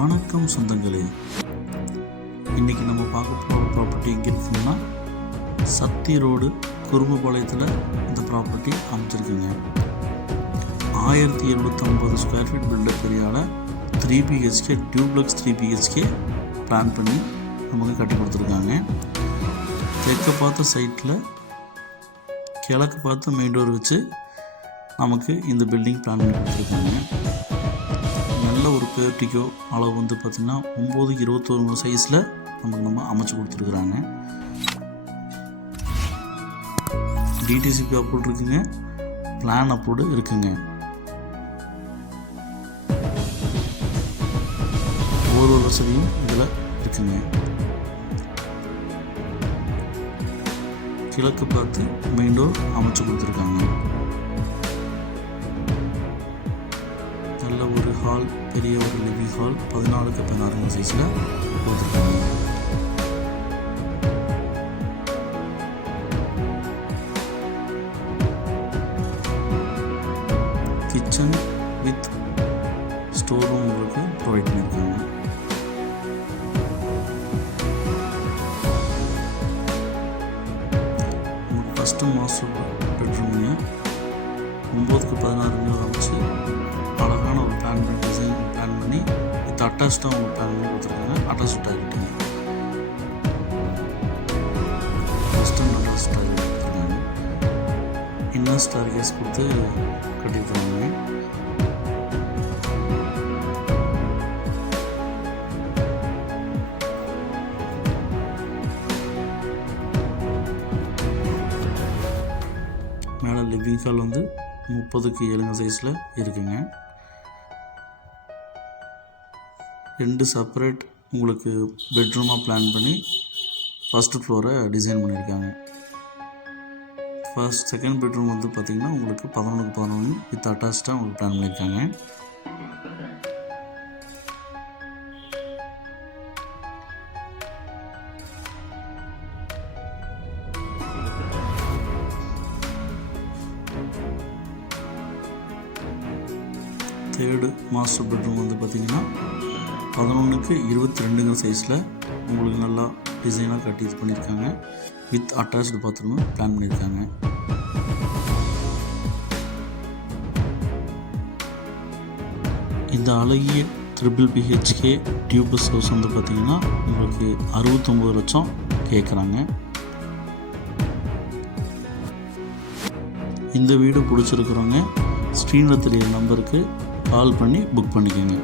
வணக்கம் சொந்தங்களே, இன்றைக்கி நம்ம பார்க்க போகிற ப்ராப்பர்ட்டி எங்கே இருக்குங்கன்னா சத்தி ரோடு குறும்புபாளையத்தில் இந்த ப்ராப்பர்ட்டி அமைச்சிருக்குங்க. 1750 ஸ்கொயர் ஃபீட் பில்டப் ஏரியாவில் 3 BHK டியூப்ளெக்ஸ் 3 BHK பிளான் பண்ணி நமக்கு கட்டி கொடுத்துருக்காங்க. தெற்க பார்த்த சைட்டில் கிழக்கு பார்த்து மெயின் டோர் வச்சு நமக்கு இந்த பில்டிங் பிளான் பண்ணி கொடுத்துருக்காங்க. நல்ல ஒரு பேர்ட்டிக்கோ அளவு வந்து பார்த்திங்கன்னா 9-21 சைஸில் நம்ம அமைச்சு கொடுத்துருக்குறாங்க. டிடிசிபி அப்ரூவ் இருக்குங்க, பிளான் அப்ரூவ்டு இருக்குங்க. ஒரு வசதியும் இதில் இருக்குங்க. கிழக்கு பார்த்து மெயின் டோர் அமைச்சு கொடுத்துருக்காங்க. நல்ல ஒரு ஹால், பெரிய ஒரு லிவிங் ஹால் 14x16 சைஸில் கொடுத்துருக்காங்க. கிச்சன் வித் ஸ்டோர் ரூம் உங்களுக்கு ப்ரொவைட் பண்ணியிருக்காங்க. ஃபஸ்ட்டு மாஸ்டர் பெட்ரூமுங்க 9x16 அமைச்சு அழகான ஒரு பிளான் பண்ணி டிசைன் பிளான் பண்ணி வித் அட்டாச்சாக அவங்க பிளான் பண்ணி கொடுத்துருக்காங்க. அட்டாச் டாய்லெட்டுங்க, வெஸ்டர்ன் அட்டாச் டாய்லெட் கொடுத்துருக்காங்க. இன்னர் ஸ்டார் கேஸ் கொடுத்து கட்டியிருக்காங்க. மேலே லிவிங் ஹால் வந்து 30x7 சைஸில் இருக்குங்க. 2 செப்பரேட் உங்களுக்கு பெட்ரூமாக பிளான் பண்ணி ஃபஸ்ட்டு ஃப்ளோரை டிசைன் பண்ணியிருக்காங்க. செகண்ட் பெட்ரூம் வந்து பார்த்திங்கன்னா உங்களுக்கு 11x11 வித் அட்டாச்சாக உங்களுக்கு பிளான் பண்ணியிருக்காங்க. தேர்டு மாஸ்டர் பெட்ரூம் வந்து பார்த்திங்கன்னா 11x22 சைஸில் உங்களுக்கு நல்லா டிசைனாக கட்டி இது பண்ணியிருக்காங்க. வித் அட்டாச்டு பாத்ரூம் பிளான் பண்ணியிருக்காங்க. இந்த அழகிய 3 BHK டியூப்ளெக்ஸ் ஹவுஸ் வந்து பார்த்திங்கன்னா உங்களுக்கு 69 லட்சம் கேட்குறாங்க. இந்த வீடு பிடிச்சிருக்கிறவங்க ஸ்க்ரீனில் தெரியிற நம்பருக்கு கால் பண்ணி புக் பண்ணிக்கோங்க.